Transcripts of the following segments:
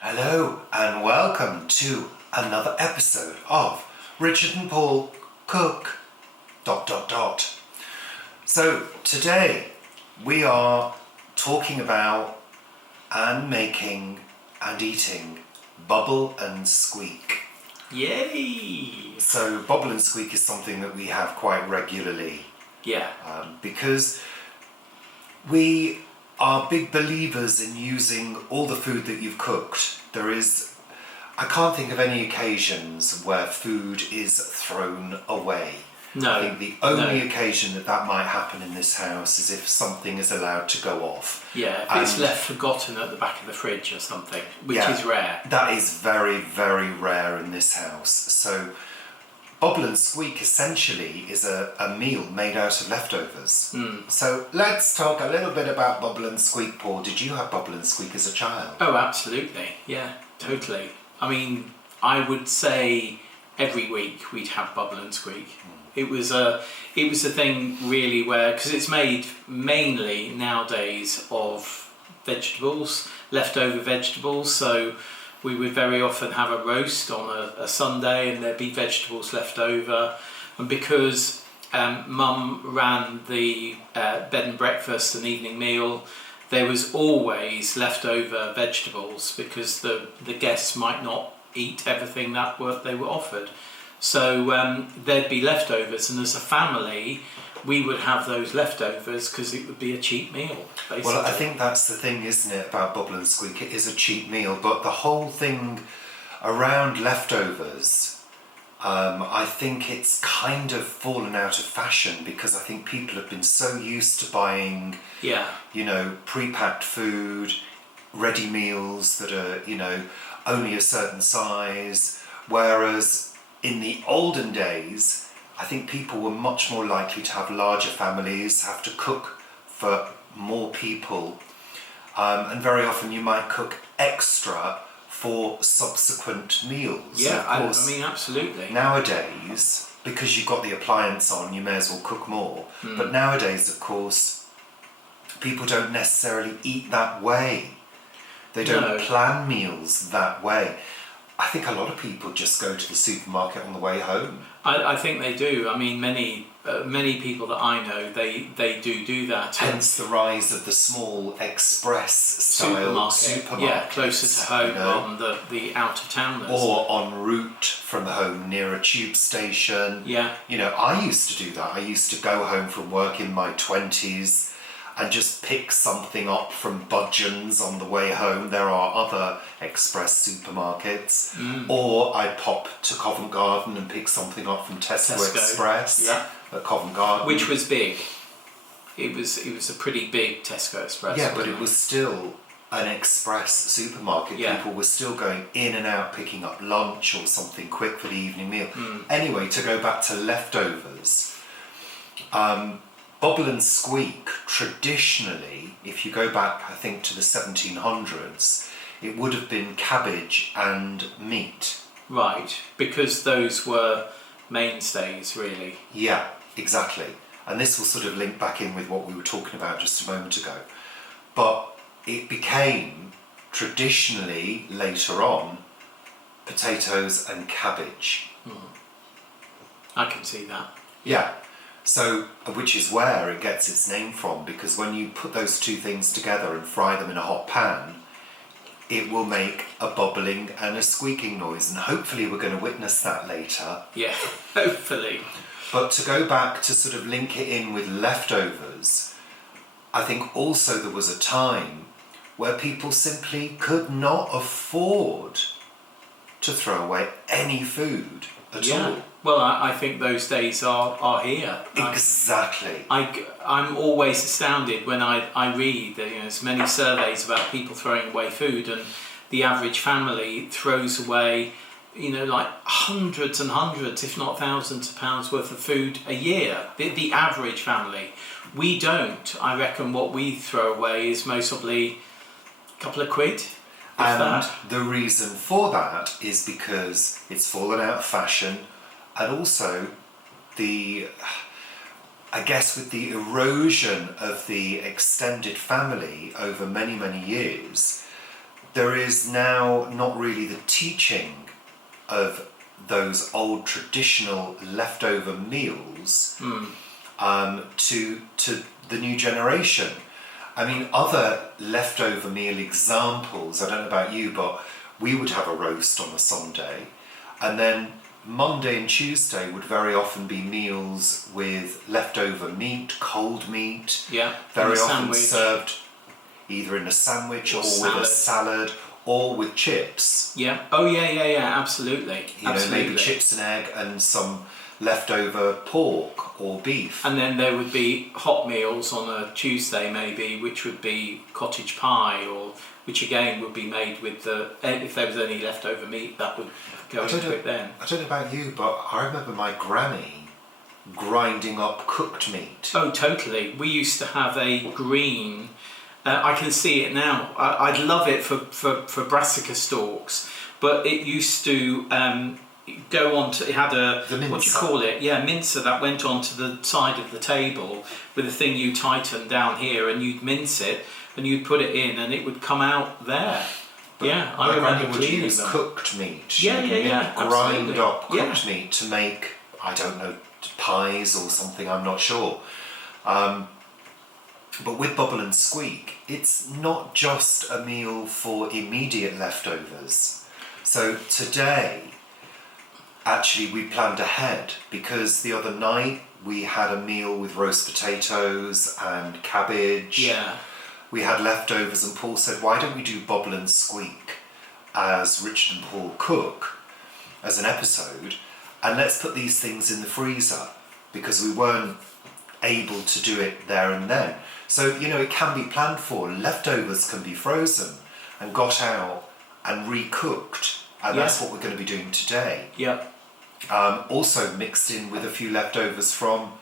Hello and welcome to another episode of Richard and Paul Cook ... So today we are talking about and making and eating Bubble and Squeak. Yay! So Bubble and Squeak is something that we have quite regularly. Yeah. Because we are big believers in using all the food that you've cooked. I can't think of any occasions where food is thrown away. No. I think the only occasion that might happen in this house is if something is allowed to go off. Yeah, if it's left forgotten at the back of the fridge or something, which is rare. That is very, very rare in this house. So Bubble and Squeak essentially is a meal made out of leftovers. So let's talk a little bit about Bubble and Squeak, Paul. Did you have Bubble and Squeak as a child? Oh, absolutely. Yeah, totally. I mean, I would say every week we'd have Bubble and Squeak. It was a thing really where, because it's made mainly nowadays of vegetables, leftover vegetables. So we would very often have a roast on a Sunday and there'd be vegetables left over. And because Mum ran the bed and breakfast and evening meal, there was always leftover vegetables because the guests might not eat everything that they were offered. So there'd be leftovers, and as a family we would have those leftovers because it would be a cheap meal, basically. Well, I think that's the thing, isn't it, about Bubble and Squeak? It is a cheap meal, but the whole thing around leftovers, I think it's kind of fallen out of fashion because I think people have been so used to buying, pre-packed food, ready meals that are, only a certain size, whereas in the olden days, I think people were much more likely to have larger families, have to cook for more people, and very often you might cook extra for subsequent meals. Yeah, of course, I mean, absolutely. nowadays, because you've got the appliance on, you may as well cook more. But nowadays, of course, people don't necessarily eat that way. They don't plan meals that way. I think a lot of people just go to the supermarket on the way home. I think they do. I mean, many people that I know, they do that. Hence the rise of the small express-style supermarkets. Yeah, closer to home on the out-of-towners. Or en route from home near a tube station. Yeah. I used to do that. I used to go home from work in my 20s and just pick something up from Budgeon's on the way home. There are other express supermarkets. Or I'd pop to Covent Garden and pick something up from Tesco Express at Covent Garden. Which was big. It was a pretty big Tesco Express. Yeah, but it was still an express supermarket. Yeah. People were still going in and out picking up lunch or something quick for the evening meal. Anyway, to go back to leftovers, Bubble and Squeak, traditionally, if you go back, I think, to the 1700s, it would have been cabbage and meat. Right, because those were mainstays, really. Yeah, exactly. And this will sort of link back in with what we were talking about just a moment ago. But it became, traditionally, later on, potatoes and cabbage. I can see that. Yeah. So, which is where it gets its name from, because when you put those two things together and fry them in a hot pan, it will make a bubbling and a squeaking noise, and hopefully we're going to witness that later. Yeah, hopefully. But to go back to sort of link it in with leftovers, I think also there was a time where people simply could not afford to throw away any food at all. Well, I think those days are here. Exactly. I'm always astounded when I read that there's many surveys about people throwing away food, and the average family throws away, like hundreds and hundreds, if not thousands of pounds worth of food a year. The average family. We don't. I reckon what we throw away is most probably a couple of quid. And the reason for that is because it's fallen out of fashion. And also, I guess with the erosion of the extended family over many, many years, there is now not really the teaching of those old traditional leftover meals to the new generation. I mean, other leftover meal examples, I don't know about you, but we would have a roast on a Sunday, and then Monday and Tuesday would very often be meals with leftover meat, cold meat, very often served either in a sandwich or with a salad or with chips. Yeah. Oh yeah, absolutely. You know, maybe chips and egg and some leftover pork or beef. And then there would be hot meals on a Tuesday maybe, which would be cottage pie, or which again would be made with if there was any leftover meat, that would go into it then. I don't know about you, but I remember my granny grinding up cooked meat. Oh, totally. We used to have a green, I can see it now. I'd love it for brassica stalks, but it used to go on to, it had a, what do you call it? Yeah, mincer that went onto the side of the table with a thing you tighten down here, and you'd mince it and you'd put it in and it would come out there. But yeah, I remember would use them. Cooked meat. Yeah, grind up cooked meat to make, I don't know, pies or something, I'm not sure. But with Bubble and Squeak, it's not just a meal for immediate leftovers. So today, actually, we planned ahead, because the other night we had a meal with roast potatoes and cabbage. Yeah. We had leftovers, and Paul said, why don't we do Bubble and Squeak as Richard and Paul cook as an episode, and let's put these things in the freezer, because we weren't able to do it there and then. So, you know, it can be planned for. Leftovers can be frozen and got out and recooked, and that's what we're going to be doing today. Yeah. Also mixed in with a few leftovers from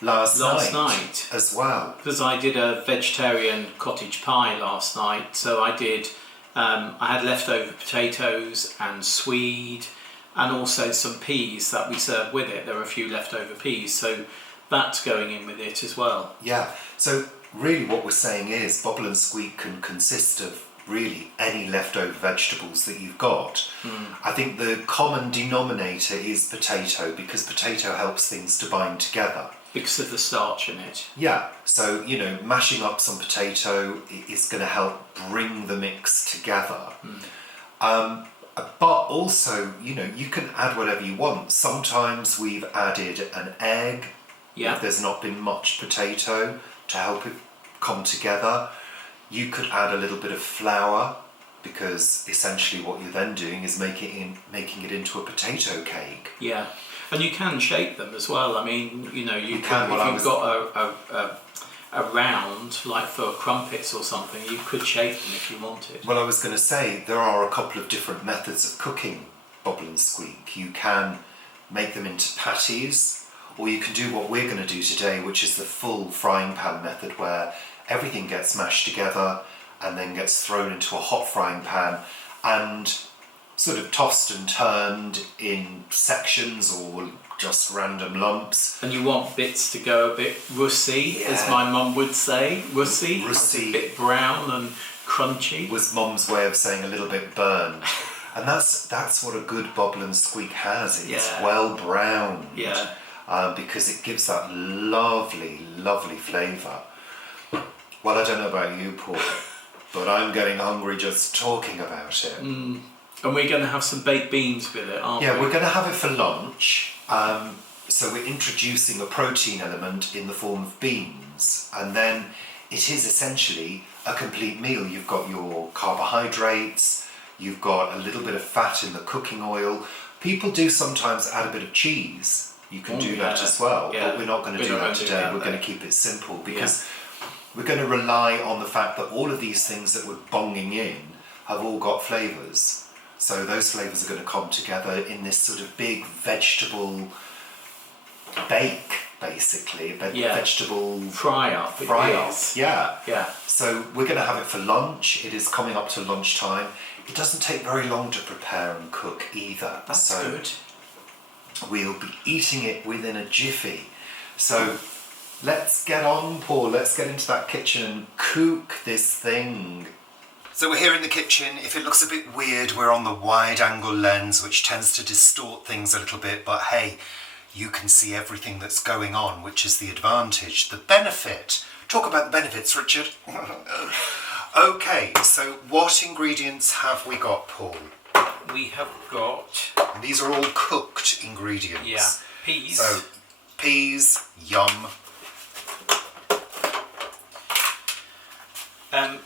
last night as well. Because I did a vegetarian cottage pie last night, so I had leftover potatoes and swede, and also some peas that we served with it. There were a few leftover peas, so that's going in with it as well. Yeah, so really what we're saying is Bubble and Squeak can consist of really any leftover vegetables that you've got. I think the common denominator is potato, because potato helps things to bind together. Because of the starch in it. Yeah, so, you know, mashing up some potato is going to help bring the mix together. But also, you know, you can add whatever you want. Sometimes we've added an egg, if there's not been much potato, to help it come together. You could add a little bit of flour, because essentially what you're then doing is making it into a potato cake. Yeah, and you can shape them as well. I mean, you know, you can. If you've got a round, like for crumpets or something, you could shape them if you wanted. Well, I was going to say, there are a couple of different methods of cooking Bubble and Squeak. You can make them into patties, or you can do what we're going to do today, which is the full frying pan method, where everything gets mashed together and then gets thrown into a hot frying pan and sort of tossed and turned in sections or just random lumps. And you want bits to go a bit russy, as my mum would say. Russy. A bit brown and crunchy. Was Mum's way of saying a little bit burned. And that's what a good Bubble and Squeak has. It's well browned. Yeah. Because it gives that lovely, lovely flavour. Well, I don't know about you, Paul, but I'm getting hungry just talking about it. And we're going to have some baked beans with it, aren't we? Yeah, we're going to have it for lunch. So we're introducing a protein element in the form of beans. And then it is essentially a complete meal. You've got your carbohydrates, you've got a little bit of fat in the cooking oil. People do sometimes add a bit of cheese. You can do that as well, but we're not going to do that today. We're going to keep it simple, because we're going to rely on the fact that all of these things that we're bonging in have all got flavours. So those flavours are going to come together in this sort of big vegetable bake, basically. Vegetable fry-up. Yeah. So we're going to have it for lunch. It is coming up to lunchtime. It doesn't take very long to prepare and cook either. That's good. We'll be eating it within a jiffy. So let's get on, Paul. Let's get into that kitchen and cook this thing. So we're here in the kitchen. If it looks a bit weird, we're on the wide angle lens, which tends to distort things a little bit, but hey, you can see everything that's going on, which is the advantage. The benefit. Talk about the benefits, Richard. Okay, so what ingredients have we got, Paul? We have got... And these are all cooked ingredients. Yeah, peas. So, peas, yum.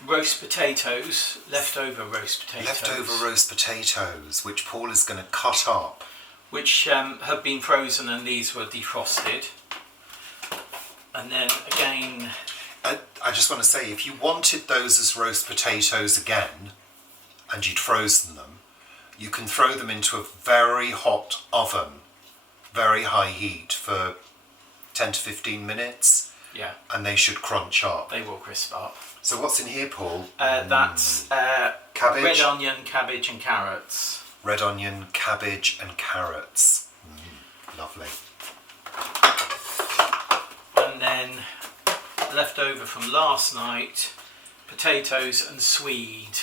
Roast potatoes, leftover roast potatoes. Leftover roast potatoes, which Paul is going to cut up. Which have been frozen, and these were defrosted. And then again... I just want to say, if you wanted those as roast potatoes again, and you'd frozen them, you can throw them into a very hot oven, very high heat, for 10 to 15 minutes. Yeah. And they should crunch up. They will crisp up. So what's in here, Paul? That's cabbage, red onion, cabbage and carrots. Red onion, cabbage and carrots. Lovely. And then, left over from last night, potatoes and swede.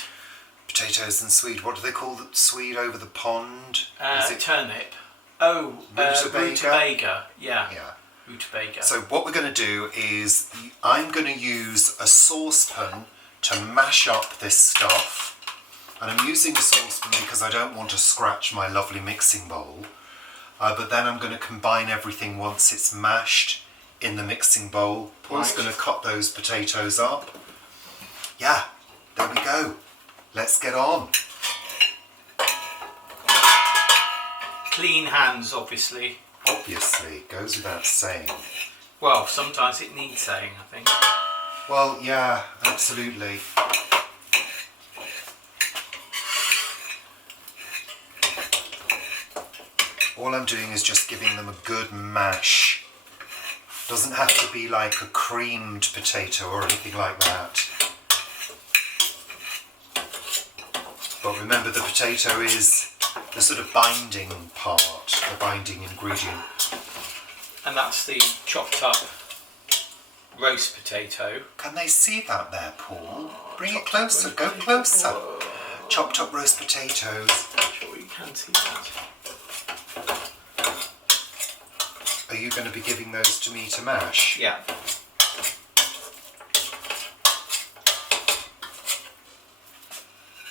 Potatoes and swede. What do they call the swede over the pond? Is it turnip. Oh, rutabaga. Yeah. Rutabaga. So what we're going to do is, I'm going to use a saucepan to mash up this stuff. And I'm using a saucepan because I don't want to scratch my lovely mixing bowl. But then I'm going to combine everything once it's mashed in the mixing bowl. Paul's going to cut those potatoes up. Yeah, there we go. Let's get on. Clean hands, obviously. Obviously, goes without saying. Well, sometimes it needs saying, I think. Well, yeah, absolutely. All I'm doing is just giving them a good mash. Doesn't have to be like a creamed potato or anything like that. But remember, the potato is the sort of binding part, the binding ingredient. And that's the chopped up roast potato. Can they see that there, Paul? Bring it closer, go closer. Chopped up roast potatoes. I'm sure you can see that. Are you going to be giving those to me to mash? Yeah.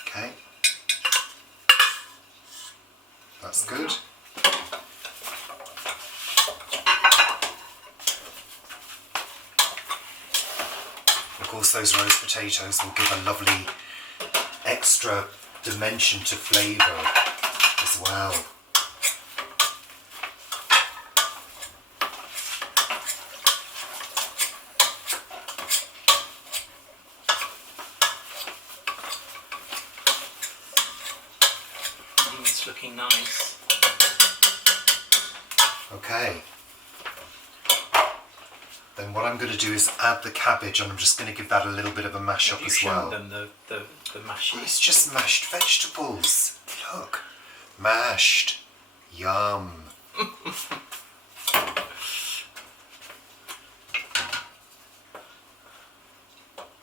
Okay. That's good. Of course, those roast potatoes will give a lovely extra dimension to flavour as well. It's looking nice. Okay. Then what I'm going to do is add the cabbage, and I'm just going to give that a little bit of a mash up as well. Them the mashy. Oh, it's just mashed vegetables. Look. Mashed. Yum. I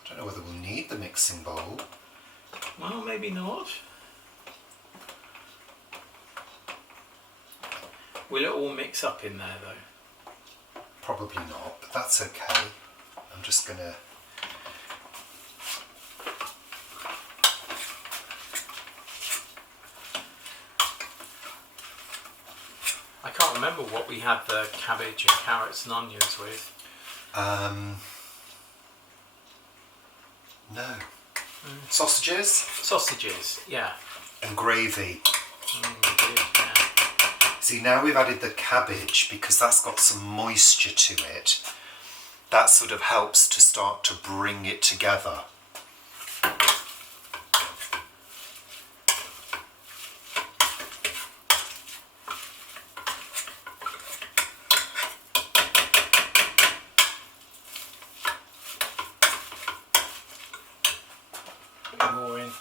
don't know whether we'll need the mixing bowl. Well, maybe not. Will it all mix up in there though? Probably not, but that's okay. I'm just going to... I can't remember what we had the cabbage and carrots and onions with. No. Sausages? Sausages, yeah. And gravy. We did, yeah. See, now we've added the cabbage because that's got some moisture to it. That sort of helps to start to bring it together. Put more in.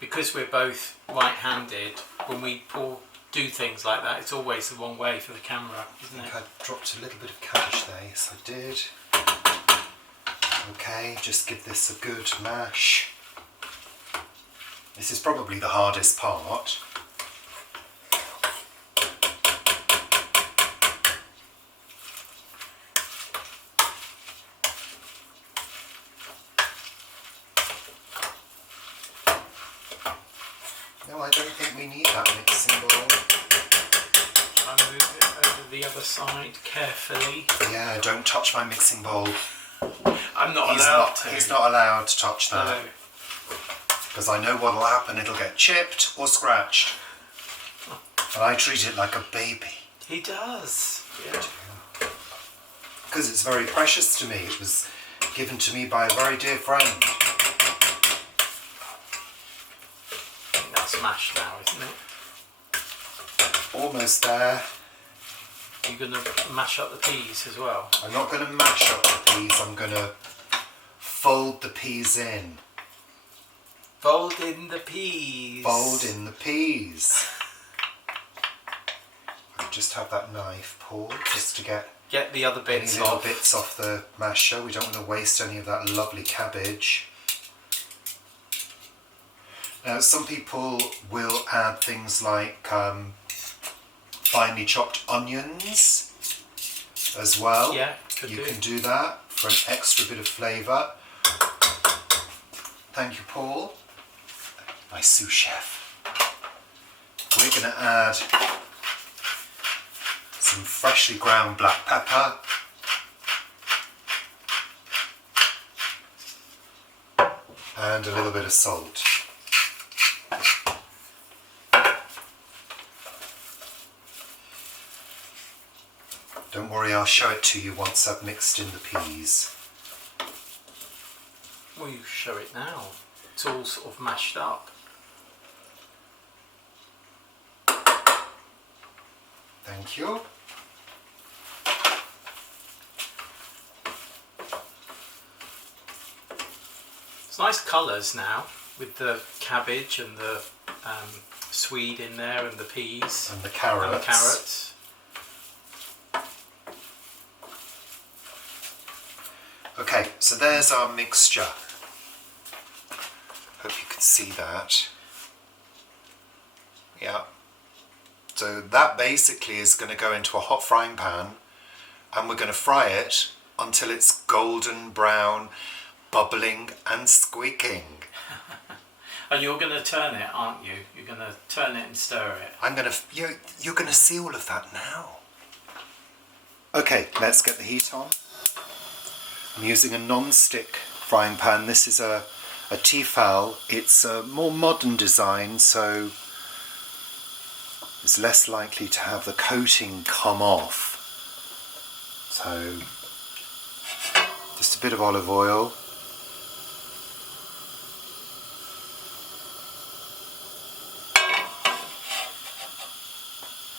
Because we're both right-handed, when we pour do things like that, it's always the wrong way for the camera, isn't I it? think I dropped a little bit of cabbage there, yes I did. Okay, just give this a good mash. This is probably the hardest part. No, I don't think we need that mixing bowl. I move it over the other side carefully. Yeah, don't touch my mixing bowl. I'm not allowed to. He's not allowed to touch that. No. Because I know what'll happen, it'll get chipped or scratched. And I treat it like a baby. He does. Yeah. Because it's very precious to me. It was given to me by a very dear friend. I think that's mashed now, isn't it? Almost there. You're going to mash up the peas as well? I'm not going to mash up the peas, I'm going to fold the peas in. Fold in the peas. Fold in the peas. I'll just have that knife, Paul, just to get the other any bits little off. bits off the masher. We don't want to waste any of that lovely cabbage. Now, some people will add things like finely chopped onions as well. Yeah, could you do. can do that for an extra bit of flavour. Thank you, Paul, my sous chef. We're going to add some freshly ground black pepper. And a little bit of salt. Don't worry, I'll show it to you once I've mixed in the peas. Well, you show it now. It's all sort of mashed up. Thank you. It's nice colours now with the cabbage and the swede in there and the peas And the carrots. and the carrots. Okay, so there's our mixture. Hope you can see that. Yeah. So that basically is going to go into a hot frying pan and we're going to fry it until it's golden brown, bubbling and squeaking. And you're going to turn it, aren't you? You're going to turn it and stir it. You're going to see all of that now. Okay, let's get the heat on. I'm using a non-stick frying pan. This is a Tefal. It's a more modern design, so it's less likely to have the coating come off. So just a bit of olive oil.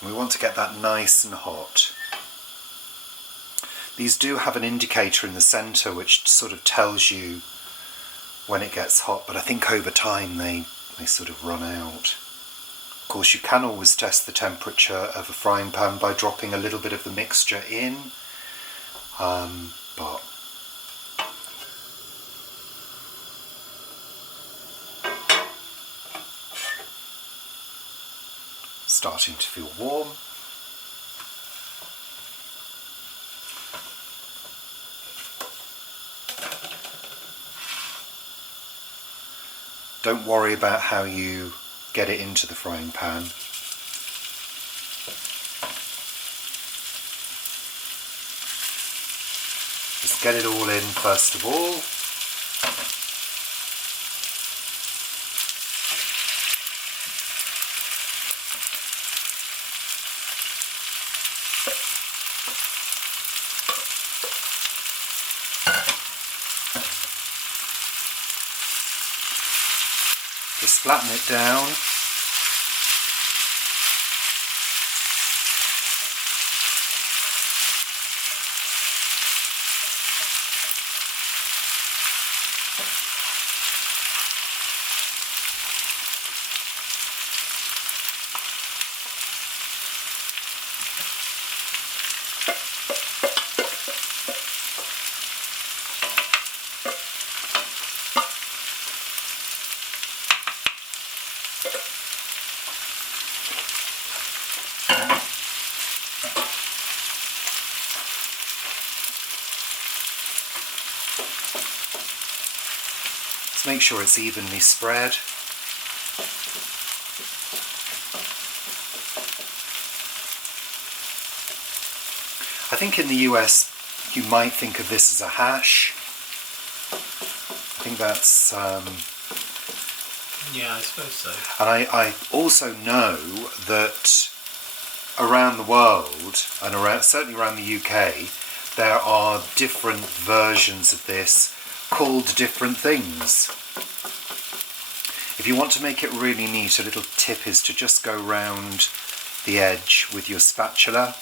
We want to get that nice and hot. These do have an indicator in the centre which sort of tells you when it gets hot, but I think over time they sort of run out. Of course, you can always test the temperature of a frying pan by dropping a little bit of the mixture in, but starting to feel warm. Don't worry about how you get it into the frying pan. Just get it all in first of all. Just flatten it down. Just make sure it's evenly spread. I think in the US you might think of this as a hash. I think that's... yeah, I suppose so. And I also know that around the world, and certainly around the UK, there are different versions of this called different things. If you want to make it really neat, a little tip is to just go round the edge with your spatula.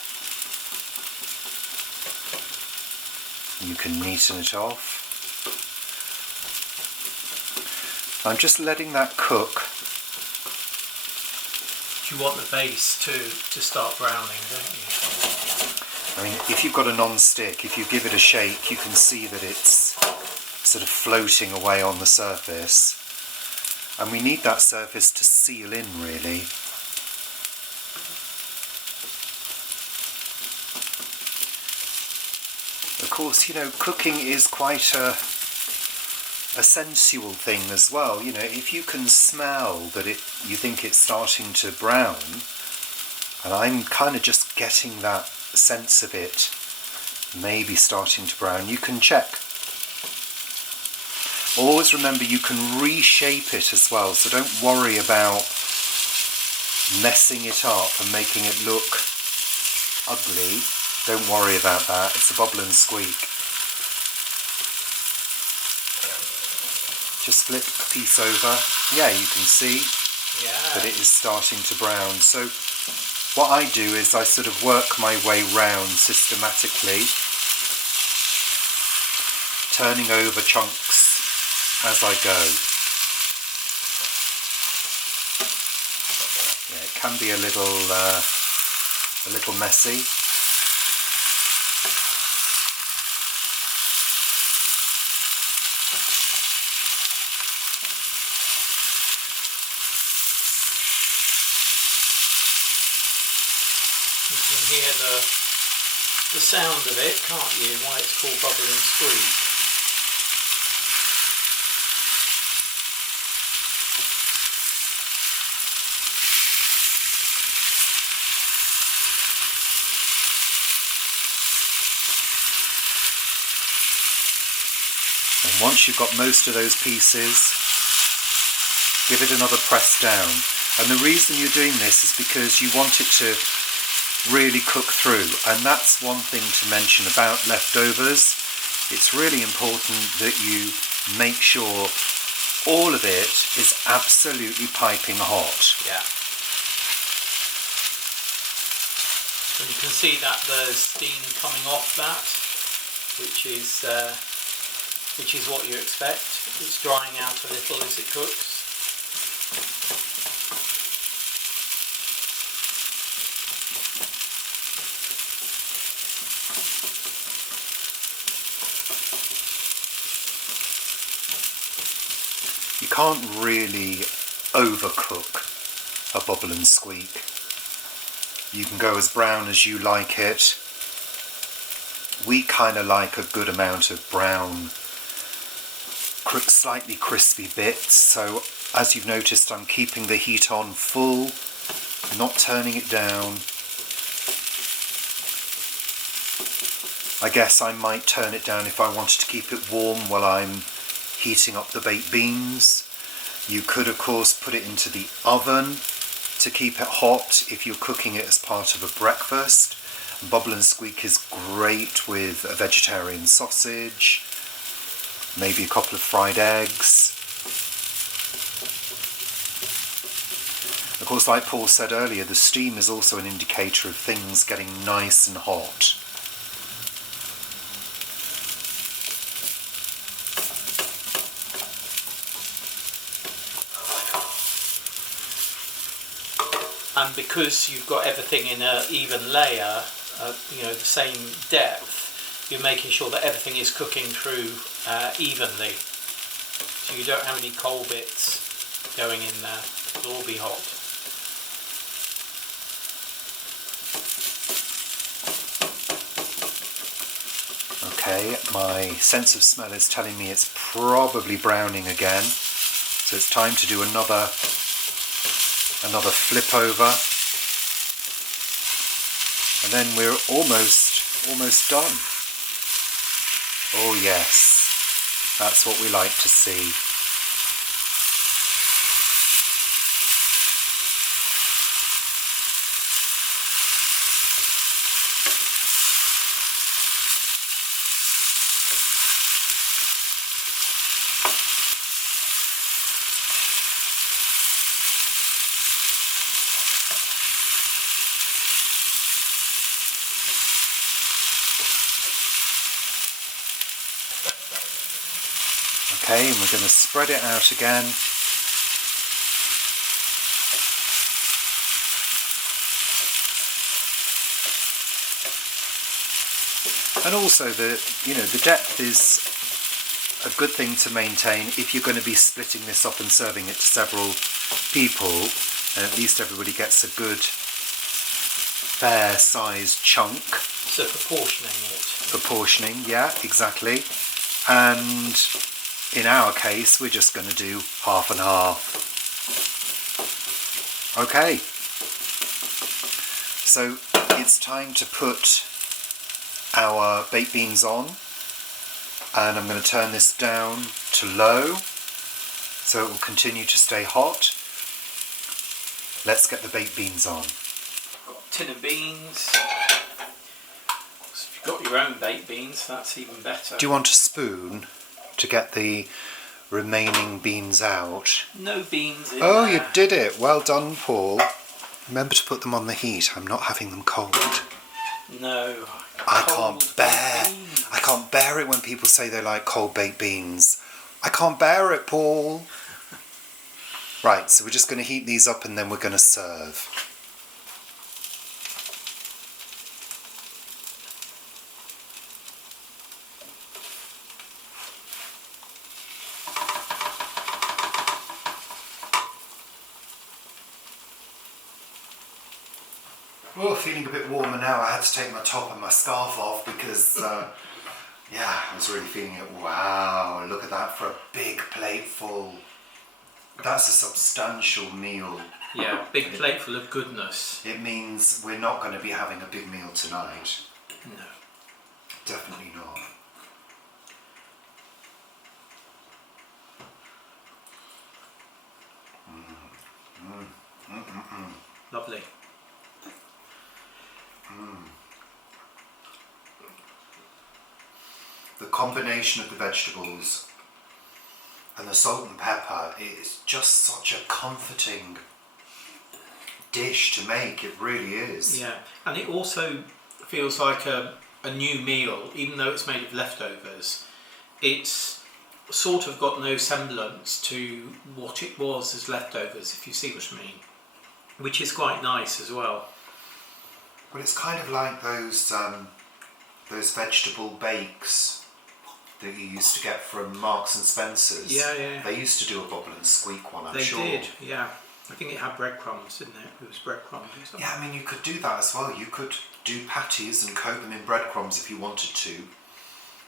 You can neaten it off. I'm just letting that cook. You want the base to start browning, don't you? I mean, if you've got a non-stick, if you give it a shake, you can see that it's sort of floating away on the surface. And we need that surface to seal in, really. Of course, you know, cooking is quite a sensual thing as well. You know, if you can smell that you think it's starting to brown, and I'm kind of just getting that sense of it maybe starting to brown, you can check. Always remember you can reshape it as well, so don't worry about messing it up and making it look ugly. Don't worry about that. It's a bubble and squeak. Just flip a piece over. Yeah, you can see that it is starting to brown. So what I do is I sort of work my way round systematically, turning over chunks as I go. Yeah, it can be a little messy. You can hear the sound of it, can't you? Why it's called Bubble and Squeak. And once you've got most of those pieces, give it another press down. And the reason you're doing this is because you want it to really cook through. And that's one thing to mention about leftovers. It's really important that you make sure all of it is absolutely piping hot. Yeah. And you can see that there's steam coming off that, which is what you expect. It's drying out a little as it cooks. You can't really overcook a bubble and squeak. You can go as brown as you like it. We kind of like a good amount of brown, slightly crispy bits. So as you've noticed, I'm keeping the heat on full, not turning it down. I guess I might turn it down if I wanted to keep it warm while I'm heating up the baked beans. You could of course put it into the oven to keep it hot if you're cooking it as part of a breakfast. Bubble and squeak is great with a vegetarian sausage, maybe a couple of fried eggs. Of course, like Paul said earlier, the steam is also an indicator of things getting nice and hot. And because you've got everything in an even layer, the same depth, you're making sure that everything is cooking through evenly. So you don't have any coal bits going in there. It'll all be hot. Okay, Okay, my sense of smell is telling me it's probably browning again. So it's time to do another flip over. And then we're almost done. Oh yes, that's what we like to see. Okay, and we're going to spread it out again. And also the depth is a good thing to maintain if you're going to be splitting this up and serving it to several people, and at least everybody gets a good fair sized chunk. So proportioning it. Proportioning, yeah, exactly. And in our case, we're just going to do half and half. Okay. So it's time to put our baked beans on. And I'm going to turn this down to low so it will continue to stay hot. Let's get the baked beans on. Got a tin of beans. So if you've got your own baked beans, that's even better. Do you want a spoon to get the remaining beans out? No beans in Oh, there. you did it. Well done, Paul. Remember to put them on the heat. I'm not having them cold. No. I Cold can't bear. baked beans. I can't bear it when people say they like cold baked beans. I can't bear it, Paul. Right, so we're just going to heat these up and then we're going to serve. Oh, feeling a bit warmer now. I had to take my top and my scarf off because, yeah, I was really feeling it. Wow, look at that for a big plate full. That's a substantial meal. Yeah, big plate full of goodness. It means we're not going to be having a big meal tonight. No. Definitely not. Lovely. The combination of the vegetables and the salt and pepper is just such a comforting dish to make. It really is. Yeah, and it also feels like a new meal, even though it's made of leftovers. It's sort of got no semblance to what it was as leftovers, if you see what I mean, which is quite nice as well. Well, it's kind of like those vegetable bakes that you used to get from Marks and Spencer's. Yeah. They used to do a Bubble and Squeak one, I'm They sure. did, yeah. I think it had breadcrumbs, didn't it? It was breadcrumbs or something. Yeah, I mean, you could do that as well. You could do patties and coat them in breadcrumbs if you wanted to.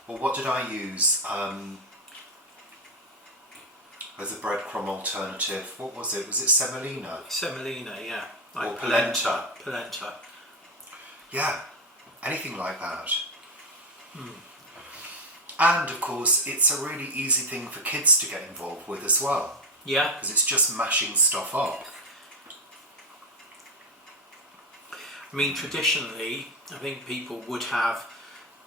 Or what did I use? As a breadcrumb alternative. What was it? Was it semolina? Semolina, yeah. Like Or polenta. Polenta. Yeah, anything like that. And of course, it's a really easy thing for kids to get involved with as well, Yeah. because it's just mashing stuff up. I mean, traditionally, I think people would have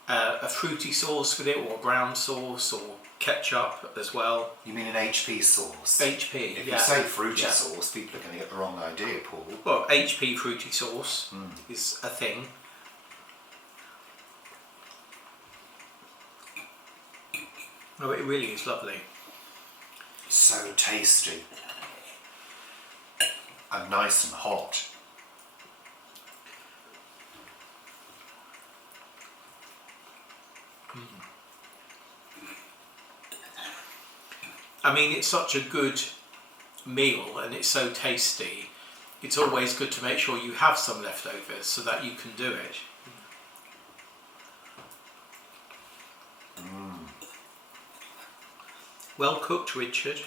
a fruity sauce with it, or a brown sauce, or ketchup as well. You mean an HP sauce? HP, If yeah. you say fruity Yeah. sauce, people are going to get the wrong idea, Paul. Well, HP fruity sauce is a thing. Oh, it really is lovely. So tasty. And nice and hot. I mean, it's such a good meal and it's so tasty. It's always good to make sure you have some leftovers so that you can do it. Well cooked, Richard.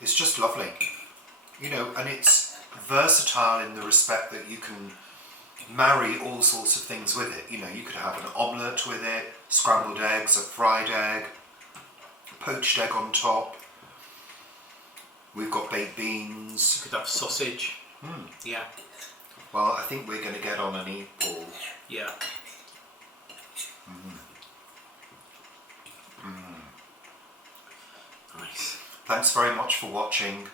It's just lovely. You know, and it's versatile in the respect that you can marry all sorts of things with it. You know, you could have an omelette with it, scrambled eggs, a fried egg, a poached egg on top. We've got baked beans. You could have sausage. Yeah. Well, I think we're going to get on and eat, Paul. Yeah. Nice. Thanks very much for watching,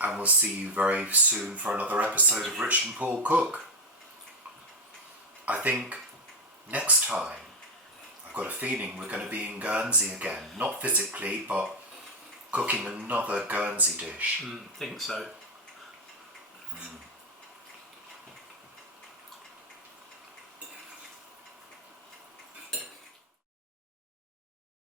and we'll see you very soon for another episode of Rich and Paul Cook. I think next time, I've got a feeling we're going to be in Guernsey again. Not physically, but cooking another Guernsey dish. Think so.